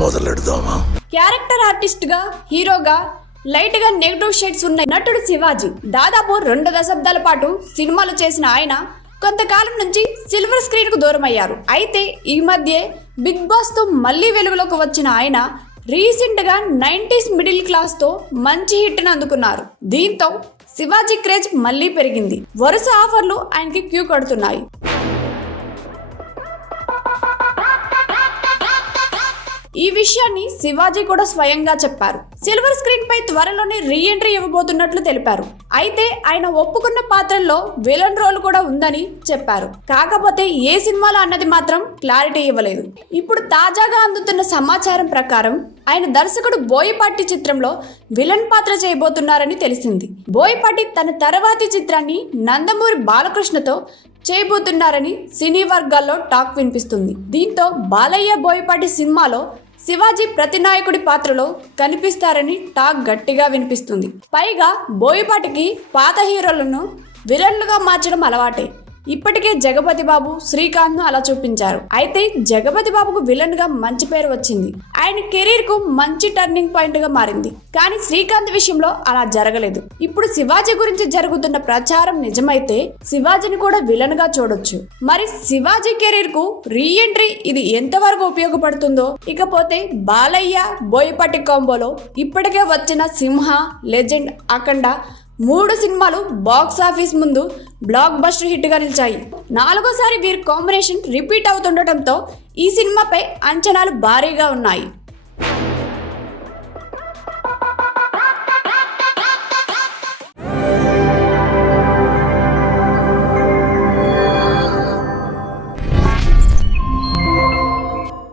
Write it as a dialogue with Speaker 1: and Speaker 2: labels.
Speaker 1: మొదలెడదామా?
Speaker 2: Character ఆర్టిస్ట్గా హీరోగా లైట్గా నెగిటివ్ షేడ్స్ ఉన్న నటుడు శివాజీ. దాదాపు రెండు దశాబ్దాల పాటు సినిమాలు చేసిన ఆయన కొంతకాలం నుంచి సిల్వర్ స్క్రీన్కు దూరం అయ్యారు అయితే ఈ మధ్య బిగ్ బాస్తో మళ్ళీ వెలుగులోకి వచ్చిన ఆయన రీసెంట్గా నైంటీస్ మిడిల్ క్లాస్తో మంచి హిట్ని అందుకున్నారు. దీంతో శివాజీ క్రేజ్ మళ్ళీ పెరిగింది. వరుస ఆఫర్లు ఆయనకి క్యూ కడుతున్నాయి. ఈ విషయాన్ని శివాజీ కూడా స్వయంగా చెప్పారు. సిల్వర్ స్క్రీన్ పై త్వరలోనే రీ ఎంట్రీ ఇవ్వబోతున్నట్లు తెలిపారు. అయితే ఆయన ఒప్పుకున్న పాత్రల్లో విలన్ రోల్ కూడా ఉందని చెప్పారు. కాకపోతే ఏ సినిమాలో అన్నది మాత్రం క్లారిటీ ఇవ్వలేదు. ఇప్పుడు తాజాగా అందుతున్న సమాచారం ప్రకారం ఆయన దర్శకుడు బోయపాటి చిత్రంలో విలన్ పాత్ర చేయబోతున్నారని తెలిసింది. బోయపాటి తన తర్వాతి చిత్రాన్ని నందమూరి బాలకృష్ణతో చేయబోతున్నారని సినీ వర్గాల్లో టాక్ వినిపిస్తుంది. దీంతో బాలయ్య బోయపాటి సినిమాలో శివాజీ ప్రతినాయకుడి పాత్రలో కనిపిస్తారని టాక్ గట్టిగా వినిపిస్తుంది. పైగా బోయపాటికి పాత హీరోలను విలన్లుగా మార్చడం అలవాటే. ఇప్పటికే జగపతి బాబు శ్రీకాంత్ను అలా చూపించారు. అయితే జగపతి బాబుకు విలన్గా మంచి పేరు వచ్చింది. ఆయన కెరీర్కు మంచి టర్నింగ్ పాయింట్గా మారింది. కానీ శ్రీకాంత్ విషయంలో అలా జరగలేదు. ఇప్పుడు శివాజీ గురించి జరుగుతున్న ప్రచారం నిజమైతే శివాజీని కూడా విలన్గా చూడొచ్చు. మరి శివాజీ కెరీర్కు రీ ఎంట్రీ ఇది ఎంతవరకు ఉపయోగపడుతుందో? ఇకపోతే బాలయ్య బోయపాటి కాంబోలో ఇప్పటికే వచ్చిన సింహ లెజెండ్ అఖండ మూడు సినిమాలు బాక్స్ ఆఫీస్ ముందు బ్లాక్ బస్టర్ హిట్గా నిలిచాయి. నాలుగోసారి వీరి కాంబినేషన్ రిపీట్ అవుతుండటంతో ఈ సినిమాపై అంచనాలు భారీగా ఉన్నాయి.